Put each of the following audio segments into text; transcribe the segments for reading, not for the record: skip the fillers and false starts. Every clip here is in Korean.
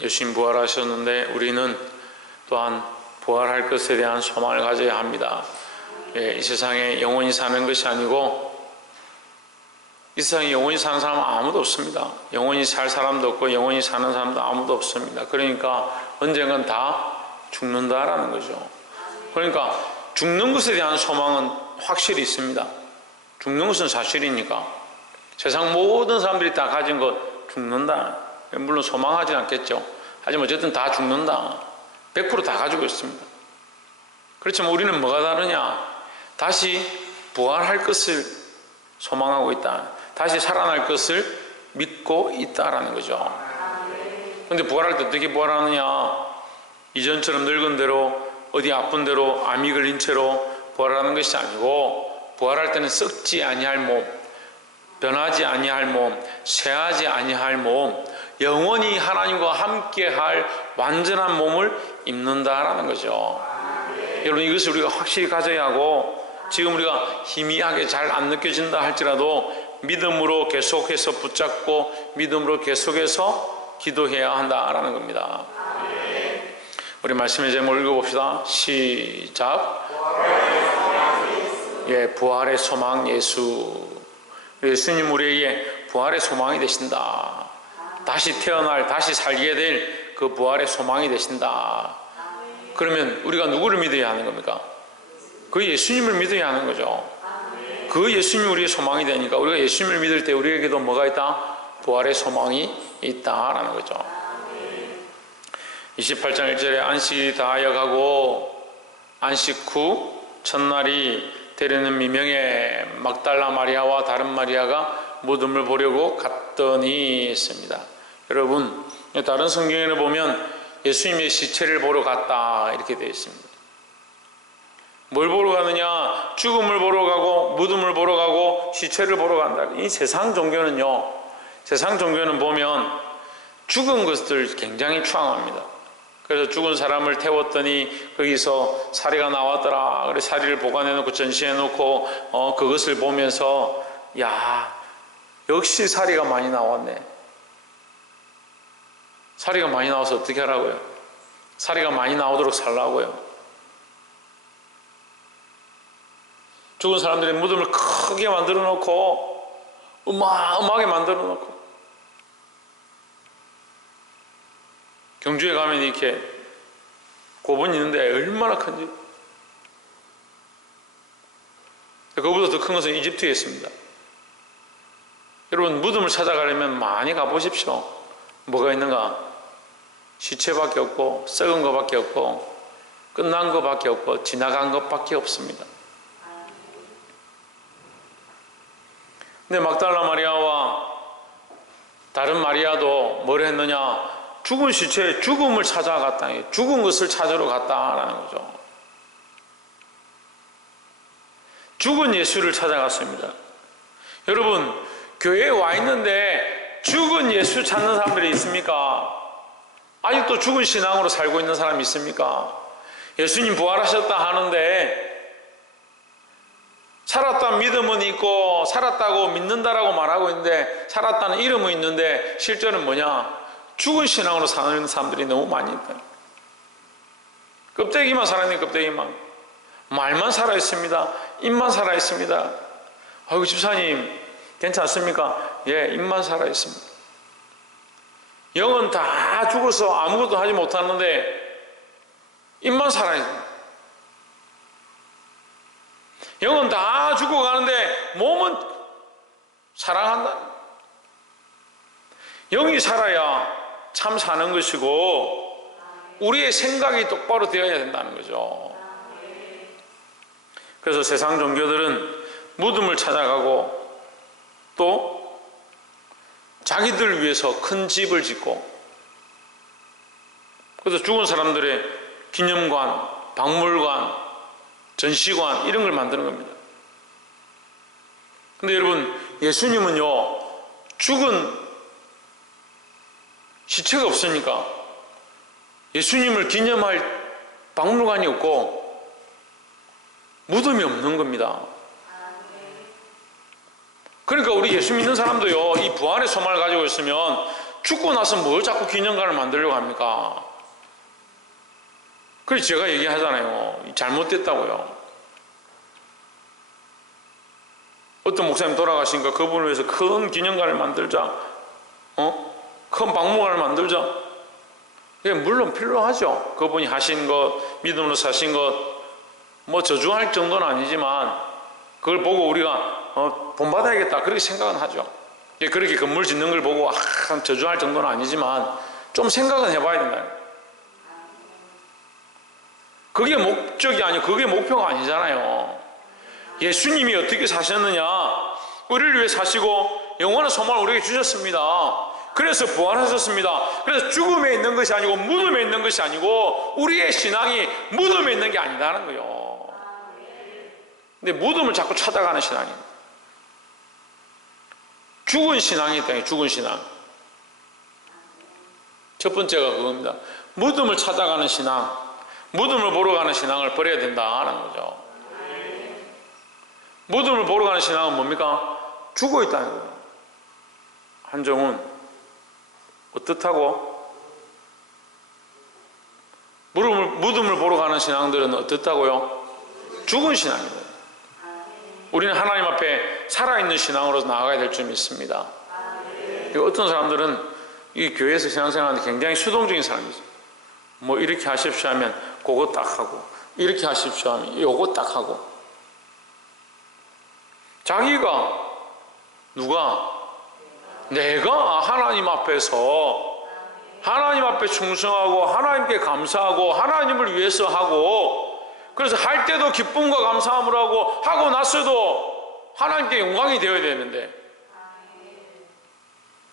예수님 부활하셨는데 우리는 또한 부활할 것에 대한 소망을 가져야 합니다. 이 세상에 영원히 사는 것이 아니고, 이 세상에 영원히 사는 사람은 아무도 없습니다. 영원히 살 사람도 없고 영원히 사는 사람도 아무도 없습니다. 그러니까 언젠간 다 죽는다라는 거죠. 그러니까 죽는 것에 대한 소망은 확실히 있습니다. 죽는 것은 사실이니까. 세상 모든 사람들이 다 가진 것 죽는다. 물론 소망하지 않겠죠. 하지만 어쨌든 다 죽는다. 100% 다 가지고 있습니다. 그렇지만 우리는 뭐가 다르냐? 다시 부활할 것을 소망하고 있다. 다시 살아날 것을 믿고 있다라는 거죠. 그런데 부활할 때 어떻게 부활하느냐? 이전처럼 늙은 대로, 어디 아픈 대로 암이 걸린 채로 부활하는 것이 아니고, 부활할 때는 썩지 아니할 몸, 변하지 아니할 몸, 쇠하지 아니할 몸, 영원히 하나님과 함께할 완전한 몸을 입는다라는 거죠. 여러분, 이것을 우리가 확실히 가져야 하고, 지금 우리가 희미하게 잘 안 느껴진다 할지라도 믿음으로 계속해서 붙잡고 믿음으로 계속해서 기도해야 한다라는 겁니다. 우리 말씀의 제목을 읽어봅시다. 시작. 부활의 소망 예수. 예수님 우리에게 부활의 소망이 되신다. 다시 태어날, 다시 살게 될 그 부활의 소망이 되신다. 그러면 우리가 누구를 믿어야 하는 겁니까? 그 예수님을 믿어야 하는 거죠. 그 예수님이 우리의 소망이 되니까 우리가 예수님을 믿을 때 우리에게도 뭐가 있다? 부활의 소망이 있다라는 거죠. 28장 1절에 안식이 다하여가고 안식 후 첫날이 되려는 미명에 막달라 마리아와 다른 마리아가 무덤을 보려고 갔더니 했습니다. 여러분, 다른 성경에는 보면 예수님의 시체를 보러 갔다 이렇게 되어 있습니다. 뭘 보러 가느냐? 죽음을 보러 가고 무덤을 보러 가고 시체를 보러 간다. 이 세상 종교는요, 세상 종교는 보면 죽은 것들 굉장히 추앙합니다. 그래서 죽은 사람을 태웠더니 거기서 사리가 나왔더라. 그래서 사리를 보관해놓고 전시해놓고 그것을 보면서 야, 역시 사리가 많이 나왔네. 사리가 많이 나와서 어떻게 하라고요? 사리가 많이 나오도록 살라고요. 죽은 사람들의 무덤을 크게 만들어 놓고 어마어마하게 만들어 놓고, 경주에 가면 이렇게 고분이 있는데 얼마나 큰지, 그거보다 더 큰 것은 이집트에 있습니다. 여러분, 무덤을 찾아가려면 많이 가보십시오. 뭐가 있는가? 시체밖에 없고 썩은 것밖에 없고 끝난 것밖에 없고 지나간 것밖에 없습니다. 근데 막달라 마리아와 다른 마리아도 뭘 했느냐? 죽은 시체에 죽음을 찾아갔다. 죽은 것을 찾으러 갔다라는 거죠. 죽은 예수를 찾아갔습니다. 여러분, 교회에 와 있는데 죽은 예수 찾는 사람들이 있습니까? 아직도 죽은 신앙으로 살고 있는 사람이 있습니까? 예수님 부활하셨다 하는데 살았다는 믿음은 있고 살았다고 믿는다라고 말하고 있는데, 살았다는 이름은 있는데 실제는 뭐냐? 죽은 신앙으로 사는 사람들이 너무 많이 있다. 껍데기만 살아있는 껍데기만, 말만 살아있습니다. 입만 살아있습니다. 아이고 집사님 괜찮습니까? 예, 입만 살아있습니다. 영은 다 죽어서 아무것도 하지 못하는데 입만 살아있습니다. 영은 다 죽어가는데 몸은 사랑한다. 영이 살아야 참 사는 것이고 우리의 생각이 똑바로 되어야 된다는 거죠. 그래서 세상 종교들은 무덤을 찾아가고 또 자기들 위해서 큰 집을 짓고, 그래서 죽은 사람들의 기념관, 박물관, 전시관 이런 걸 만드는 겁니다. 근데 여러분, 예수님은요, 죽은 시체가 없으니까 예수님을 기념할 박물관이 없고 무덤이 없는 겁니다. 그러니까 우리 예수 믿는 사람도요, 이 부활의 소망을 가지고 있으면 죽고 나서 뭘 자꾸 기념관을 만들려고 합니까? 그래서 제가 얘기하잖아요. 잘못됐다고요. 어떤 목사님 돌아가시니까 그분을 위해서 큰 기념관을 만들자, 큰 박물관을 만들자. 그게 물론 필요하죠. 그분이 하신 것, 믿음으로 사신 것, 뭐 저주할 정도는 아니지만 그걸 보고 우리가 본받아야겠다 그렇게 생각은 하죠. 그렇게 건물 짓는 걸 보고 저주할 정도는 아니지만 좀 생각은 해봐야 된다. 그게 목적이 아니고 그게 목표가 아니잖아요. 예수님이 어떻게 사셨느냐? 우리를 위해 사시고 영원한 소망을 우리에게 주셨습니다. 그래서 부활하셨습니다. 그래서 죽음에 있는 것이 아니고 무덤에 있는 것이 아니고 우리의 신앙이 무덤에 있는 게 아니다는 거예요. 근데 무덤을 자꾸 찾아가는 신앙입니다. 죽은 신앙이 있다. 죽은 신앙. 첫 번째가 그겁니다. 무덤을 찾아가는 신앙, 무덤을 보러 가는 신앙을 버려야 된다는 거죠. 무덤을 보러 가는 신앙은 뭡니까? 죽어 있다는 거예요. 한정훈 어떻다고? 무덤을 보러 가는 신앙들은 어떻다고요? 죽은 신앙입니다. 우리는 하나님 앞에 살아있는 신앙으로 나아가야 될 줄 믿습니다. 어떤 사람들은 이 교회에서 신앙생활하는데 굉장히 수동적인 사람이죠. 뭐 이렇게 하십시오 하면 그거 딱 하고, 이렇게 하십시오 하면 요거 딱 하고, 자기가 내가 하나님 앞에서 하나님 앞에 충성하고 하나님께 감사하고 하나님을 위해서 하고, 그래서 할 때도 기쁨과 감사함으로 하고 나서도 하나님께 영광이 되어야 되는데,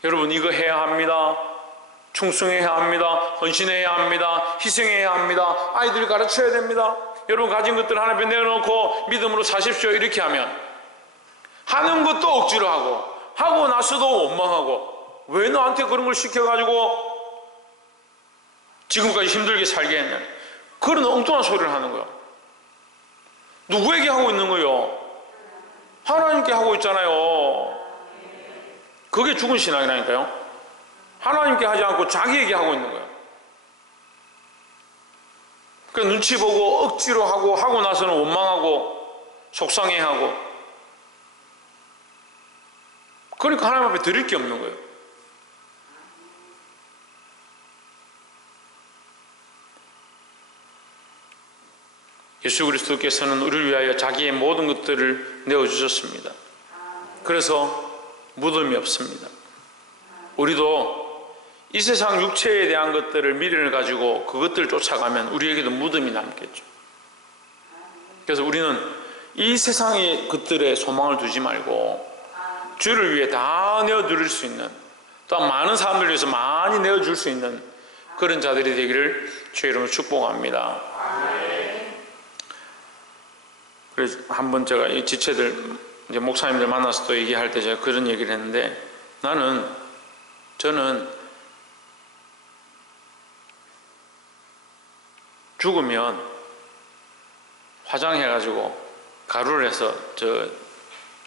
여러분 이거 해야 합니다. 충성해야 합니다. 헌신해야 합니다. 희생해야 합니다. 아이들 가르쳐야 됩니다. 여러분 가진 것들 하나님 앞에 내어놓고 믿음으로 사십시오 이렇게 하면 하는 것도 억지로 하고 나서도 원망하고, 왜 나한테 그런 걸 시켜가지고 지금까지 힘들게 살게 했냐, 그런 엉뚱한 소리를 하는 거예요. 누구에게 하고 있는 거예요? 하나님께 하고 있잖아요. 그게 죽은 신앙이라니까요. 하나님께 하지 않고 자기에게 하고 있는 거예요. 그러니까 눈치 보고 억지로 하고 나서는 원망하고 속상해하고, 그러니까 하나님 앞에 드릴 게 없는 거예요. 예수 그리스도께서는 우리를 위하여 자기의 모든 것들을 내어주셨습니다. 그래서 무덤이 없습니다. 우리도 이 세상 육체에 대한 것들을 미련을 가지고 그것들을 쫓아가면 우리에게도 무덤이 남겠죠. 그래서 우리는 이 세상의 것들에 소망을 두지 말고 주를 위해 다 내어드릴 수 있는, 또한 많은 사람들을 위해서 많이 내어줄 수 있는 그런 자들이 되기를 주의 이름으로 축복합니다. 그래서 한번 제가 이 지체들 이제 목사님들 만나서 또 얘기할 때 제가 그런 얘기를 했는데, 저는 죽으면 화장해가지고 가루를 해서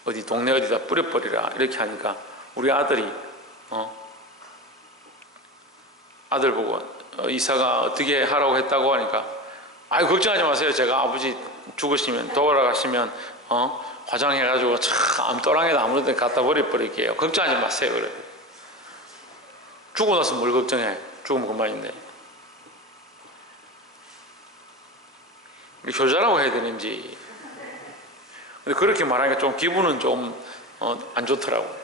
어디 동네 어디다 뿌려버리라 이렇게 하니까 우리 아들이 아들 보고 이사가 어떻게 하라고 했다고 하니까, 아유 걱정하지 마세요. 제가 아버지 죽으시면 돌아가시면 화장해가지고 참 또랑에다 아무런 데 갖다 버릴게요. 걱정하지 마세요. 그래. 죽고 나서 뭘 걱정해. 죽으면 그만인데. 효자라고 해야 되는지. 근데 그렇게 말하니까 좀 기분은 좀 안 좋더라고요.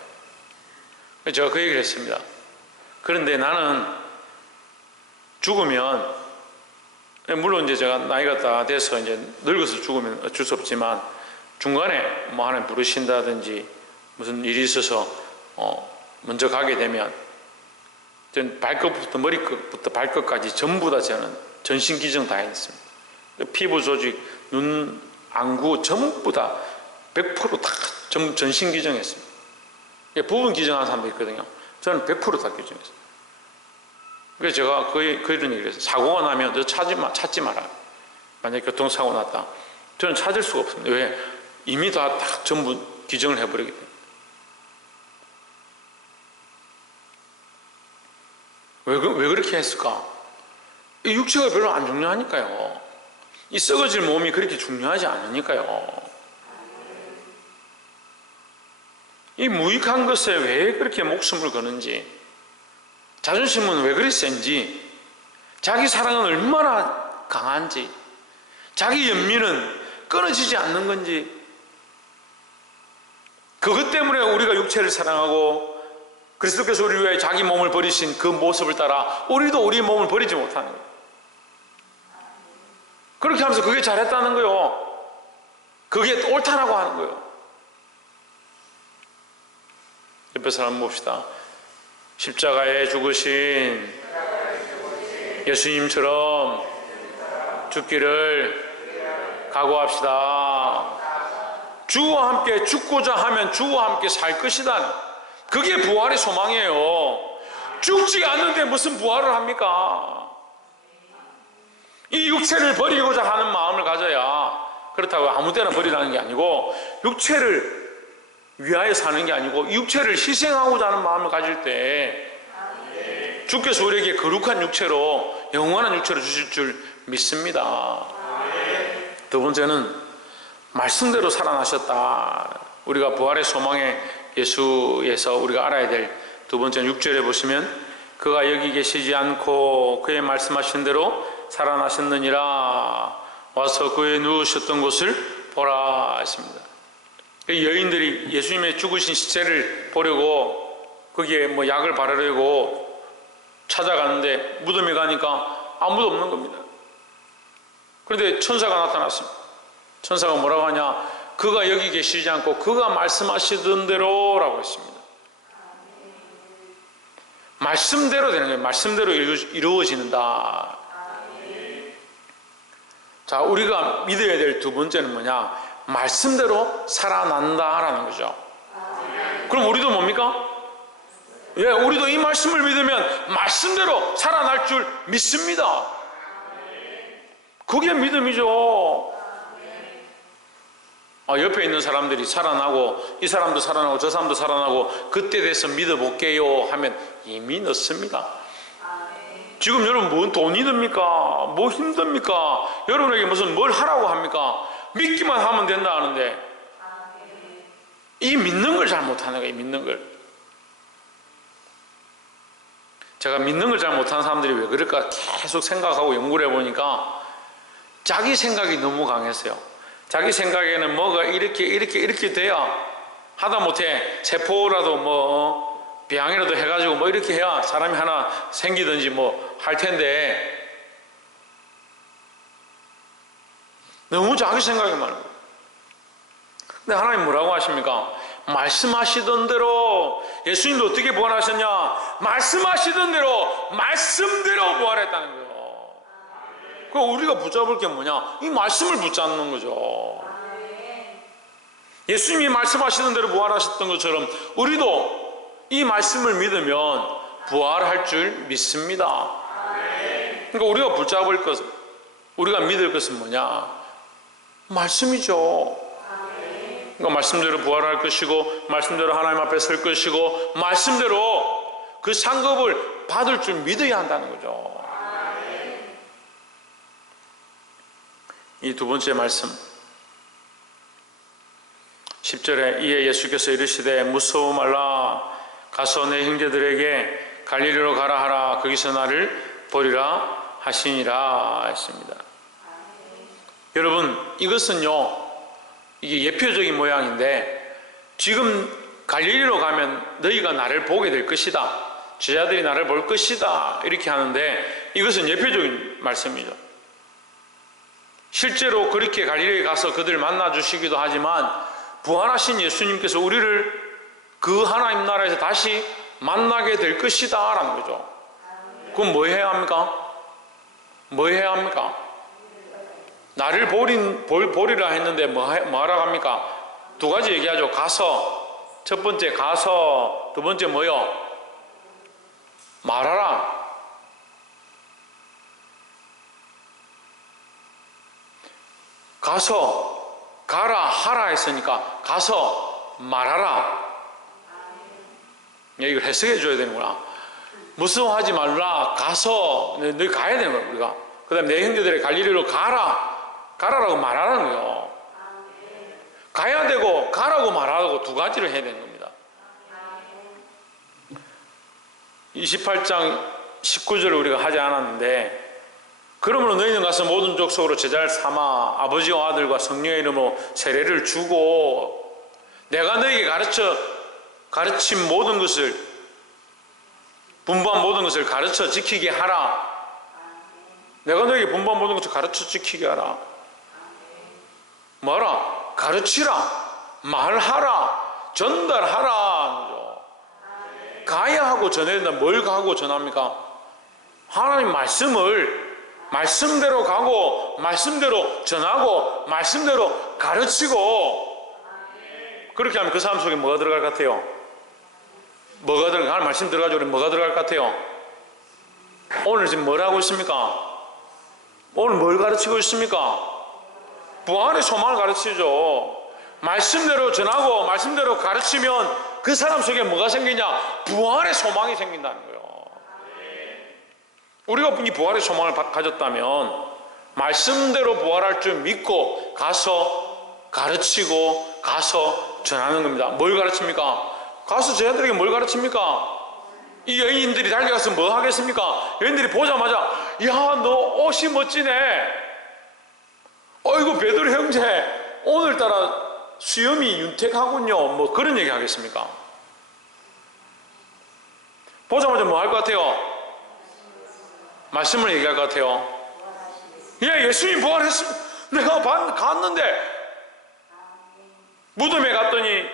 제가 그 얘기를 했습니다. 그런데 나는 죽으면, 물론 이제 제가 나이가 다 돼서 이제 늙어서 죽으면 어쩔 수 없지만, 중간에 뭐 하나님 부르신다든지 무슨 일이 있어서 먼저 가게 되면 전 발끝부터 머리끝부터 발끝까지 전부 다 저는 전신 기증 다 했습니다. 피부 조직, 눈, 안구 전부 다 100% 다 전신 기증했습니다. 부분 기증하는 사람도 있거든요. 저는 100% 다 기증했어요. 그래서 제가 그런 얘기를 했어요. 사고가 나면 너 찾지 마라. 만약에 교통사고 났다, 저는 찾을 수가 없습니다. 왜? 이미 다 전부 기증을 해버리기 때문에. 왜 그렇게 했을까? 이 육체가 별로 안 중요하니까요. 이 썩어질 몸이 그렇게 중요하지 않으니까요. 이 무익한 것에 왜 그렇게 목숨을 거는지, 자존심은 왜 그리 센지, 자기 사랑은 얼마나 강한지, 자기 연민은 끊어지지 않는 건지, 그것 때문에 우리가 육체를 사랑하고 그리스도께서 우리 위해 자기 몸을 버리신 그 모습을 따라 우리도 우리 몸을 버리지 못하는 거예요. 그렇게 하면서 그게 잘했다는 거예요. 그게 옳다라고 하는 거예요. 옆에 사람 봅시다. 십자가에 죽으신 예수님처럼 죽기를 각오합시다. 주와 함께 죽고자 하면 주와 함께 살 것이다. 그게 부활의 소망이에요. 죽지 않는데 무슨 부활을 합니까? 이 육체를 버리고자 하는 마음을 가져야, 그렇다고 아무 때나 버리라는 게 아니고, 육체를 위하여 사는 게 아니고 육체를 희생하고자 하는 마음을 가질 때 주께서 우리에게 거룩한 육체로, 영원한 육체로 주실 줄 믿습니다. 두 번째는 말씀대로 살아나셨다. 우리가 부활의 소망의 예수에서 우리가 알아야 될 두 번째는 6절에 보시면, 그가 여기 계시지 않고 그의 말씀하신 대로 살아나셨느니라. 와서 그의 누우셨던 곳을 보라 하십니다. 여인들이 예수님의 죽으신 시체를 보려고 거기에 뭐 약을 바르려고 찾아가는데 무덤에 가니까 아무도 없는 겁니다. 그런데 천사가 나타났습니다. 천사가 뭐라고 하냐? 그가 여기 계시지 않고 그가 말씀하시던 대로라고 했습니다. 말씀대로 되는 거예요. 말씀대로 이루어지는다. 자, 우리가 믿어야 될 두 번째는 뭐냐? 말씀대로 살아난다라는 거죠. 그럼 우리도 뭡니까? 예, 우리도 이 말씀을 믿으면 말씀대로 살아날 줄 믿습니다. 그게 믿음이죠. 옆에 있는 사람들이 살아나고, 이 사람도 살아나고 저 사람도 살아나고 그때 돼서 믿어볼게요 하면 이미 늦습니다. 지금 여러분 뭐 돈이 듭니까? 뭐 힘듭니까? 여러분에게 무슨 뭘 하라고 합니까? 믿기만 하면 된다 하는데 이 믿는 걸 잘 못하는 거예요. 믿는 걸. 제가 믿는 걸 잘 못하는 사람들이 왜 그럴까 계속 생각하고 연구를 해보니까 자기 생각이 너무 강했어요. 자기 생각에는 뭐가 이렇게 돼야, 하다못해 세포라도 뭐 비양이라도 해가지고 뭐 이렇게 해야 사람이 하나 생기든지 뭐 할 텐데, 너무 자기 생각이 많은 거예요. 근데 하나님 뭐라고 하십니까? 말씀하시던 대로. 예수님도 어떻게 부활하셨냐? 말씀하시던 대로, 말씀대로 부활했다는 거예요. 그럼 우리가 붙잡을 게 뭐냐? 이 말씀을 붙잡는 거죠. 예수님이 말씀하시던 대로 부활하셨던 것처럼 우리도 이 말씀을 믿으면 부활할 줄 믿습니다. 그러니까 우리가 붙잡을 것, 우리가 믿을 것은 뭐냐? 말씀이죠. 그러니까 말씀대로 부활할 것이고, 말씀대로 하나님 앞에 설 것이고, 말씀대로 그 상급을 받을 줄 믿어야 한다는 거죠. 이 두 번째 말씀 10절에, 이에 예수께서 이르시되 무서워 말라. 가서 내 형제들에게 갈릴리로 가라 하라. 거기서 나를 보리라 하시니라 했습니다. 여러분, 이것은요, 이게 예표적인 모양인데, 지금 갈릴리로 가면 너희가 나를 보게 될 것이다, 제자들이 나를 볼 것이다, 이렇게 하는데, 이것은 예표적인 말씀이죠. 실제로 그렇게 갈릴리에 가서 그들 만나 주시기도 하지만, 부활하신 예수님께서 우리를 그 하나님 나라에서 다시 만나게 될 것이다 라는 거죠. 그럼 뭐 해야 합니까? 뭐 해야 합니까? 나를 보리라 했는데 뭐 하라고 합니까? 두 가지 얘기하죠. 가서, 첫 번째 가서, 두 번째 뭐요? 말하라. 가서, 가라 하라 했으니까 가서 말하라. 이걸 해석해 줘야 되는구나. 무서워하지 말라. 가서 너희 가야 되는 거야 우리가. 그 다음에 내 형제들의 갈릴리로 가라라고 말하라는 거예요. 가야 되고 가라고 말하고 두 가지를 해야 되는 겁니다. 28장 19절을 우리가 하지 않았는데, 그러므로 너희는 가서 모든 족속으로 제자를 삼아 아버지와 아들과 성령의 이름으로 세례를 주고 내가 너희에게 가르친 모든 것을, 분부한 모든 것을 가르쳐 지키게 하라. 내가 너희에게 분부한 모든 것을 가르쳐 지키게 하라. 뭐라? 가르치라, 말하라, 전달하라. 가야 하고 전해야 된다. 뭘 가고 전합니까? 하나님 말씀을 말씀대로 가고 말씀대로 전하고 말씀대로 가르치고. 그렇게 하면 그 사람 속에 뭐가 들어갈 것 같아요? 뭐가 들어갈? 하나님 말씀 들어가죠. 우리 뭐가 들어갈 것 같아요? 오늘 지금 뭘 하고 있습니까? 오늘 뭘 가르치고 있습니까? 부활의 소망을 가르치죠. 말씀대로 전하고 말씀대로 가르치면 그 사람 속에 뭐가 생기냐? 부활의 소망이 생긴다는 거예요. 우리가 이 부활의 소망을 가졌다면 말씀대로 부활할 줄 믿고 가서 가르치고 가서 전하는 겁니다. 뭘 가르칩니까? 가서 제자들에게 뭘 가르칩니까? 이 여인들이 달려가서 뭐 하겠습니까? 여인들이 보자마자 야, 너 옷이 멋지네. 어이구 베드로 형제 오늘따라 수염이 윤택하군요. 뭐 그런 얘기 하겠습니까? 보자마자 뭐 할 것 같아요? 말씀을 얘기할 것 같아요. 예, 예수님 부활했습니다. 내가 갔는데 무덤에 갔더니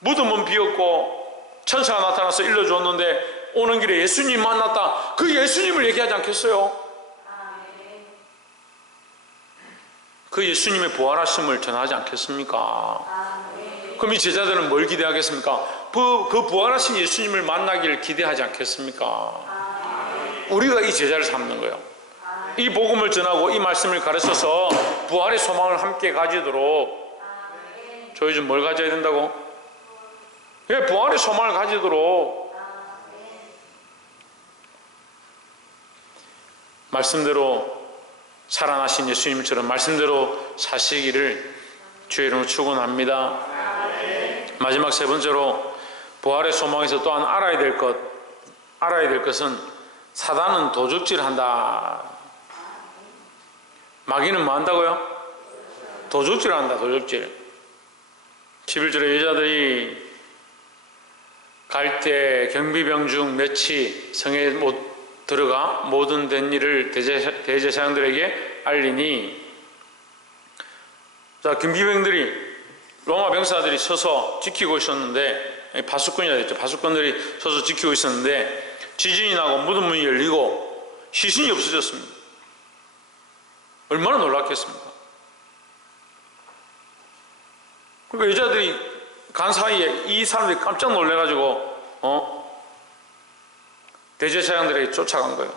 무덤은 비었고 천사가 나타나서 일러주었는데 오는 길에 예수님 만났다. 그 예수님을 얘기하지 않겠어요? 그 예수님의 부활하심을 전하지 않겠습니까? 그럼 이 제자들은 뭘 기대하겠습니까? 그 부활하신 예수님을 만나기를 기대하지 않겠습니까? 우리가 이 제자를 삼는 거예요. 이 복음을 전하고 이 말씀을 가르쳐서 부활의 소망을 함께 가지도록 저희 좀 뭘 가져야 된다고? 예, 부활의 소망을 가지도록 말씀대로 살아나신 예수님처럼 말씀대로 사시기를 주의 이름으로 축원합니다. 마지막 세 번째로 부활의 소망에서 또한 알아야 될 것은 사단은 도적질한다. 마귀는 뭐 한다고요? 도적질한다. 도적질. 11절에 여자들이 갈 때 경비병 중 몇이 성에 못 들어가 모든 된 일을 대제사장들에게 알리니. 자, 경비병들이 로마 병사들이 서서 지키고 있었는데, 파수꾼이라 했죠. 파수꾼들이 서서 지키고 있었는데 지진이 나고 무덤 문이 열리고 시신이 없어졌습니다. 얼마나 놀랐겠습니까? 그러니까 여자들이 간 사이에 이 사람들이 깜짝 놀래가지고 대제사장들에게 쫓아간 거예요.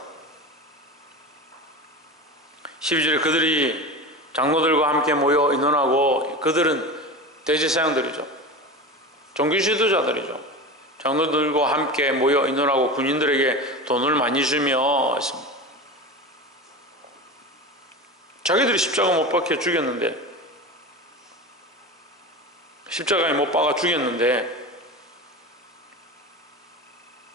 12절에 그들이 장로들과 함께 모여 의논하고, 그들은 대제사장들이죠. 종교 지도자들이죠. 장로들과 함께 모여 의논하고 군인들에게 돈을 많이 주며 했습니다. 자기들이 십자가 못 박혀 죽였는데, 십자가에 못 박아 죽였는데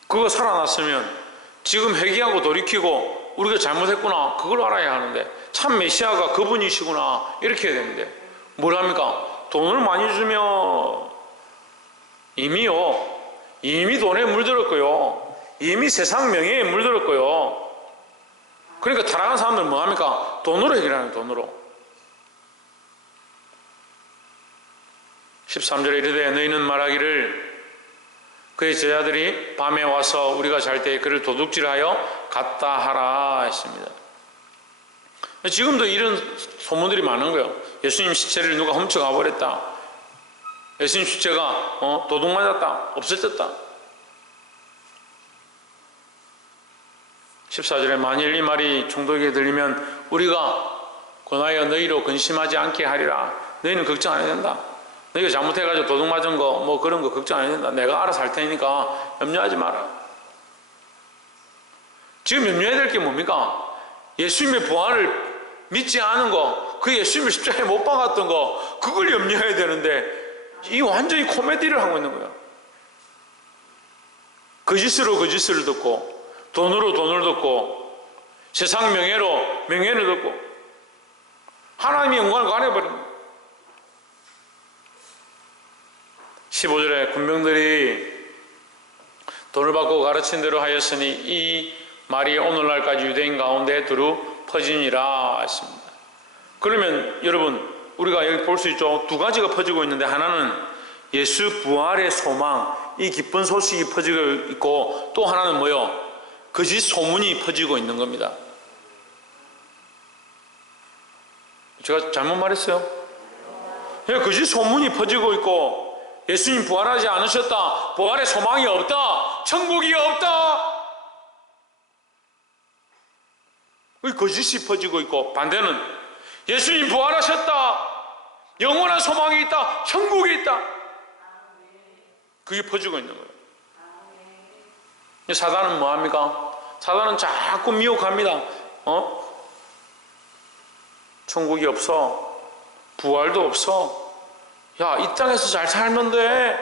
그거 살아났으면 지금 회개하고 돌이키고 우리가 잘못했구나 그걸 알아야 하는데, 참 메시아가 그분이시구나 이렇게 해야 되는데 뭘 합니까? 돈을 많이 주며 이미 돈에 물들었고요, 이미 세상 명예에 물들었고요. 그러니까 타락한 사람들은 뭐 합니까? 돈으로 해결하는, 돈으로. 13절에 이르되 너희는 말하기를 그의 제자들이 밤에 와서 우리가 잘 때 그를 도둑질하여 갔다 하라 했습니다. 지금도 이런 소문들이 많은 거예요. 예수님 시체를 누가 훔쳐가 버렸다. 예수님 시체가 도둑 맞았다. 없어졌다. 14절에 만일 이 말이 총독에게 들리면 우리가 권하여 너희로 근심하지 않게 하리라. 너희는 걱정 안 해도 된다. 너희가 잘못해가지고 도둑 맞은 거 뭐 그런 거 걱정 안 해도 된다. 내가 알아서 할 테니까 염려하지 마라. 지금 염려해야 될 게 뭡니까? 예수님의 부활을 믿지 않은 거, 그 예수님을 십자가에 못 박았던 거, 그걸 염려해야 되는데 이 완전히 코미디를 하고 있는 거예요. 거짓으로 거짓을 듣고, 돈으로 돈을 듣고, 세상 명예로 명예를 듣고, 하나님의 영광을 가려버린 거예요. 15절에 군병들이 돈을 받고 가르친 대로 하였으니 이 말이 오늘날까지 유대인 가운데 두루 퍼지니라 했습니다. 그러면 여러분, 우리가 여기 볼 수 있죠. 두 가지가 퍼지고 있는데, 하나는 예수 부활의 소망, 이 기쁜 소식이 퍼지고 있고, 또 하나는 뭐요? 거짓 소문이 퍼지고 있는 겁니다. 제가 잘못 말했어요? 거짓 소문이 퍼지고 있고, 예수님 부활하지 않으셨다, 부활의 소망이 없다, 천국이 없다, 그 거짓이 퍼지고 있고, 반대는 예수님 부활하셨다, 영원한 소망이 있다, 천국이 있다, 그게 퍼지고 있는 거예요. 사단은 뭐합니까? 사단은 자꾸 미혹합니다. 천국이 없어, 부활도 없어, 야, 이 땅에서 잘 살면 돼,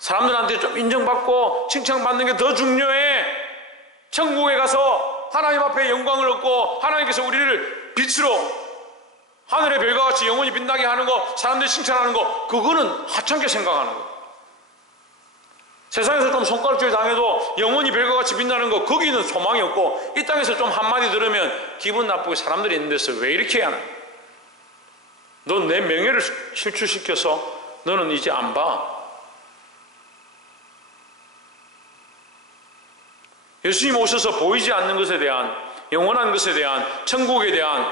사람들한테 좀 인정받고 칭찬받는 게 더 중요해, 천국에 가서 하나님 앞에 영광을 얻고 하나님께서 우리를 빛으로 하늘의 별과 같이 영원히 빛나게 하는 거, 사람들이 칭찬하는 거, 그거는 하찮게 생각하는 거. 세상에서 좀 손가락질 당해도 영원히 별과 같이 빛나는 거, 거기는 소망이 없고, 이 땅에서 좀 한마디 들으면 기분 나쁘고 사람들이 있는 데서 왜 이렇게 해야 하나? 넌 내 명예를 실추시켜서 너는 이제 안 봐. 예수님 오셔서 보이지 않는 것에 대한, 영원한 것에 대한, 천국에 대한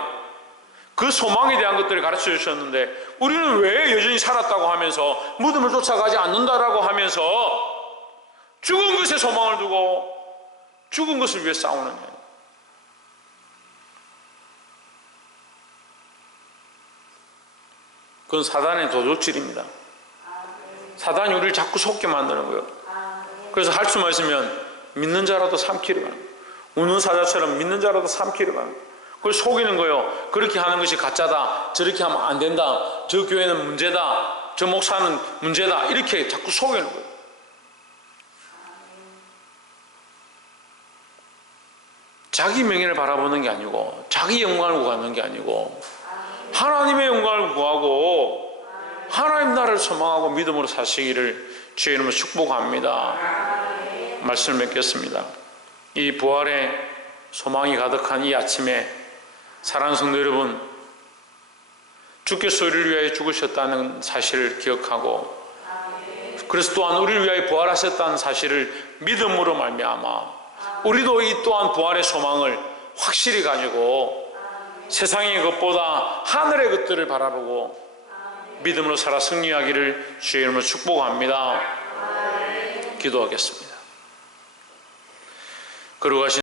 그 소망에 대한 것들을 가르쳐 주셨는데, 우리는 왜 여전히 살았다고 하면서 무덤을 쫓아가지 않는다라고 하면서 죽은 것에 소망을 두고 죽은 것을 위해 싸우느냐? 그건 사단의 도둑질입니다. 사단이 우리를 자꾸 속게 만드는 거예요. 그래서 할 수만 있으면 믿는 자라도 삼키려 하는 거예요. 우는 사자처럼 믿는 자라도 삼키려 하는 거예요. 그걸 속이는 거예요. 그렇게 하는 것이 가짜다, 저렇게 하면 안 된다, 저 교회는 문제다, 저 목사는 문제다, 이렇게 자꾸 속이는 거예요. 자기 명예를 바라보는 게 아니고, 자기 영광을 구하는 게 아니고, 하나님의 영광을 구하고 하나님 나라를 소망하고 믿음으로 사시기를 주의 이름으로 축복합니다. 말씀을 맺겠습니다. 이 부활의 소망이 가득한 이 아침에 사랑하는 성도 여러분, 주께서 우리를 위하여 죽으셨다는 사실을 기억하고, 그래서 또한 우리를 위하여 부활하셨다는 사실을 믿음으로 말미암아 우리도 이 또한 부활의 소망을 확실히 가지고 세상의 것보다 하늘의 것들을 바라보고 믿음으로 살아 승리하기를 주의 이름으로 축복합니다. 기도하겠습니다. 거룩하신